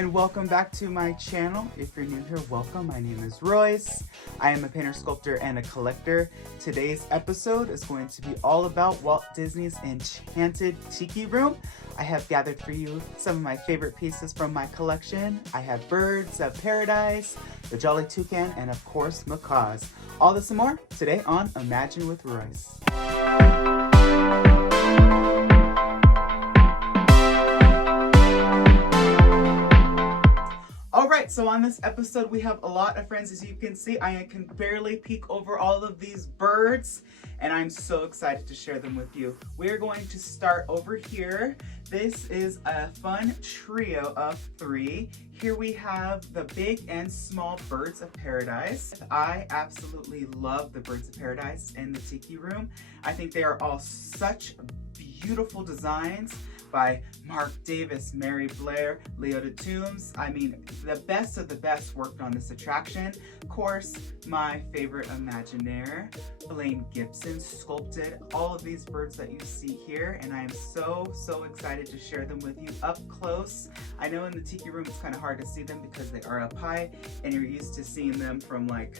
and welcome back to my channel. If you're new here, welcome. My name is Royce. I am a painter, sculptor, and a collector. Today's episode is going to be all about Walt Disney's Enchanted Tiki Room. I have gathered for you some of my favorite pieces from my collection. I have birds of paradise, the Jolly Toucan, and of course, Macaws. All this and more today on Imagine with Royce. Alright, so on this episode we have a lot of friends. As you can see, I can barely peek over all of these birds, and I'm so excited to share them with you. We're going to start over here. This is a fun trio of 3. Here we have the big and small birds of paradise. I absolutely love the birds of paradise in the Tiki Room. I think they are all such beautiful designs by Mark Davis, Mary Blair, Leota Toombs. I mean, the best of the best worked on this attraction. Of course, my favorite Imagineer, Blaine Gibson, sculpted all of these birds that you see here, and I am so excited to share them with you up close. I know in the Tiki Room it's kind of hard to see them because they are up high, and you're used to seeing them from like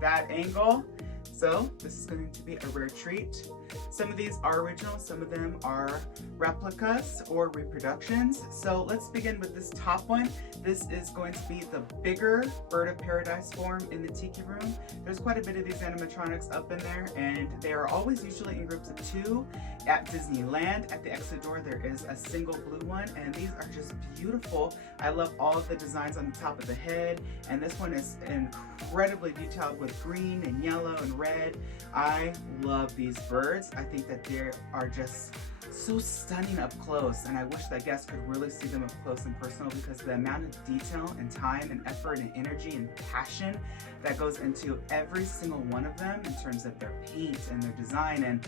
that angle. So this is going to be a rare treat. Some of these are original, some of them are replicas or reproductions. So let's begin with this top one. This is going to be the bigger bird of paradise form in the Tiki Room. There's quite a bit of these animatronics up in there, and they are always usually in groups of 2. At Disneyland, at the exit door, there is a single blue one, and these are just beautiful. I love all of the designs on the top of the head, and this one is incredibly detailed with green and yellow and red. I love these birds. I think that they are just so stunning up close, and I wish that guests could really see them up close and personal, because the amount of detail and time and effort and energy and passion that goes into every single one of them in terms of their paint and their design, and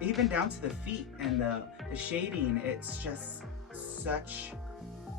even down to the feet and the shading. It's just such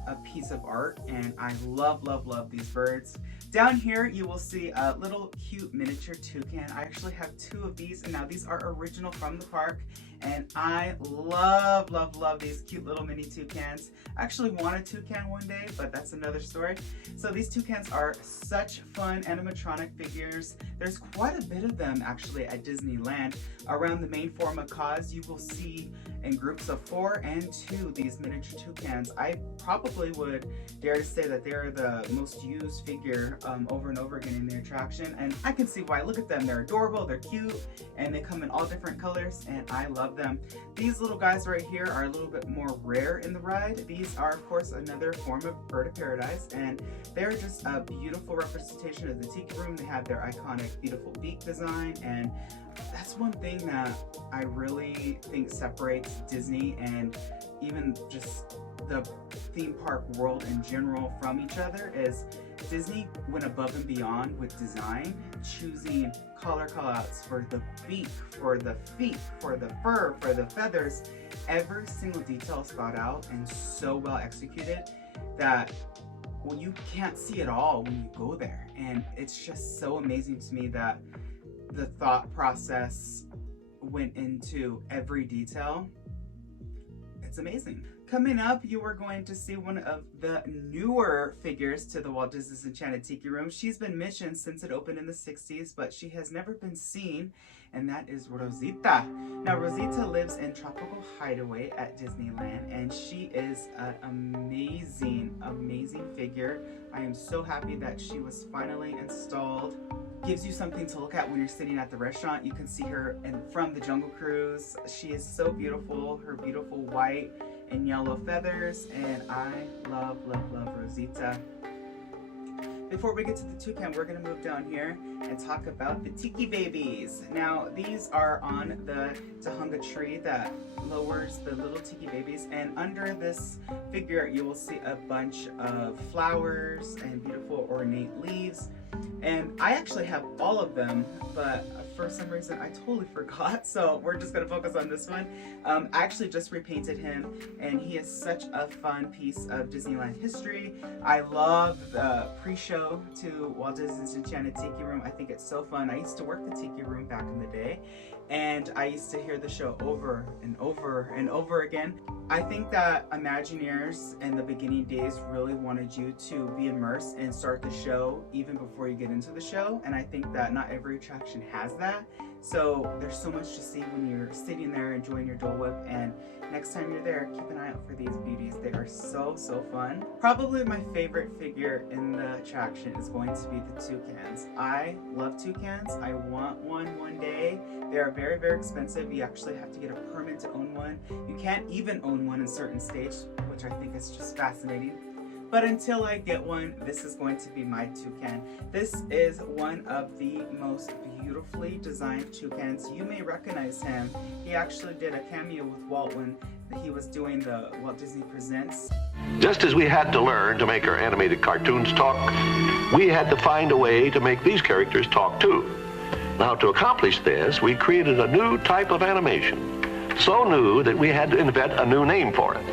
a piece of art, and I love these birds. Down here you will see a little cute miniature toucan. I actually have 2 of these, and now these are original from the park, and I love these cute little mini toucans. I actually want a toucan one day, but that's another story. So these toucans are such fun animatronic figures. There's quite a bit of them actually at Disneyland. Around the main 4 macaws, you will see in groups of 4 and 2 these miniature toucans. I probably would dare to say that they're the most used figure over and over again in the attraction, and I can see why. Look at them, they're adorable, they're cute, and they come in all different colors, and I love them. These little guys right here are a little bit more rare in the ride. These are of course another form of bird of paradise, and they're just a beautiful representation of the Tiki Room. They have their iconic beautiful beak design, and that's one thing that I really think separates Disney and even just the theme park world in general from each other, is Disney went above and beyond with design, choosing color callouts for the beak, for the feet, for the fur, for the feathers. Every single detail is thought out and so well executed that, well, you can't see it all when you go there. And it's just so amazing to me that the thought process went into every detail. It's amazing. Coming up, you are going to see one of the newer figures to the Walt Disney's Enchanted Tiki Room. She's been mentioned since it opened in the 60s, but she has never been seen, and that is Rosita. Now, Rosita lives in Tropical Hideaway at Disneyland, and she is an amazing figure. I am so happy that she was finally installed. Gives you something to look at when you're sitting at the restaurant. You can see her from the Jungle Cruise. She is so beautiful, her beautiful white and yellow feathers, and I love Rosita. Before we get to the toucan, we're going to move down here and talk about the Tiki Babies. Now, these are on the Tahunga tree that lowers the little Tiki Babies, and under this figure you will see a bunch of flowers and beautiful ornate leaves. And I actually have all of them, but for some reason I totally forgot, so we're just gonna focus on this one. I actually just repainted him, and he is such a fun piece of Disneyland history. I love the pre-show to Walt Disney's Enchanted Tiki Room. I think it's so fun. I used to work the Tiki Room back in the day, and I used to hear the show over and over and over again. I think that Imagineers in the beginning days really wanted you to be immersed and start the show even before you get into the show, and I think that not every attraction has that. So there's so much to see when you're sitting there enjoying your Dole Whip, and next time you're there, keep an eye out for these beauties. They are so fun. Probably my favorite figure in the attraction is going to be the toucans. I love toucans. I want one day. They are very expensive. You actually have to get a permit to own one. You can't even own one in certain states, which I think is just fascinating. But until I get one, this is going to be my toucan. This is one of the most beautifully designed toucans. You may recognize him. He actually did a cameo with Walt when he was doing the Walt Disney Presents. Just as we had to learn to make our animated cartoons talk, we had to find a way to make these characters talk too. Now, to accomplish this, we created a new type of animation. So new that we had to invent a new name for it.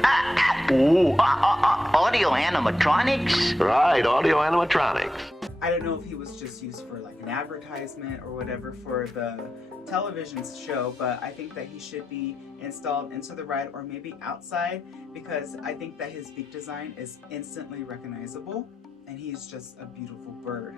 Audio animatronics? Right, audio animatronics. I don't know if he was just used for like an advertisement or whatever for the television show, but I think that he should be installed into the ride or maybe outside, because I think that his beak design is instantly recognizable and he's just a beautiful bird.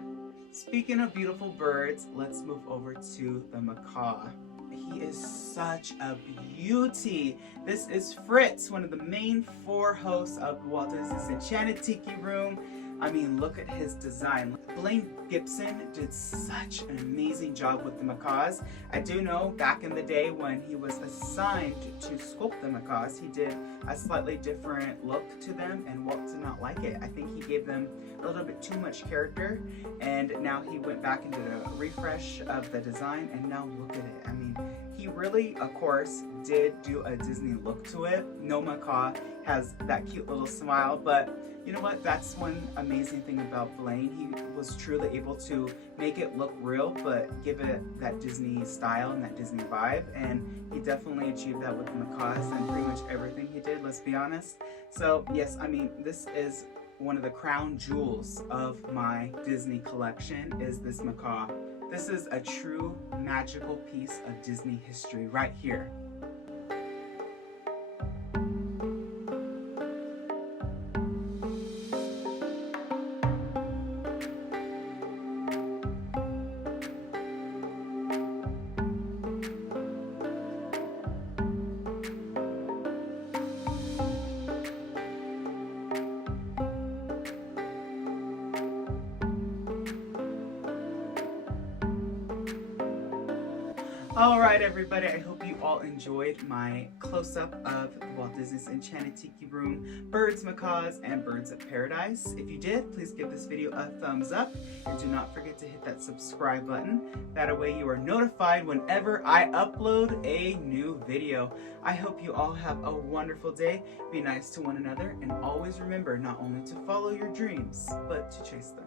Speaking of beautiful birds, let's move over to the macaw. He is such a beauty. This is Fritz, one of the main 4 hosts of Walt Disney's Enchanted Tiki Room. I mean, look at his design. Blaine Gibson did such an amazing job with the macaws. I do know back in the day when he was assigned to sculpt the macaws, he did a slightly different look to them, and Walt did not like it. I think he gave them a little bit too much character, and now he went back and did a refresh of the design, and now look at it. I mean, he really, of course, did do a Disney look to it. No macaw has that cute little smile, but you know what? That's one amazing thing about Blaine. He was truly able to make it look real, but give it that Disney style and that Disney vibe, and he definitely achieved that with the macaws and pretty much everything he did, let's be honest. So yes, I mean, this is one of the crown jewels of my Disney collection, is this macaw. This is a true magical piece of Disney history right here. Alright everybody, I hope you all enjoyed my close-up of Walt Disney's Enchanted Tiki Room Birds, Macaws, and Birds of Paradise. If you did, please give this video a thumbs up, and do not forget to hit that subscribe button. That way you are notified whenever I upload a new video. I hope you all have a wonderful day, be nice to one another, and always remember not only to follow your dreams, but to chase them.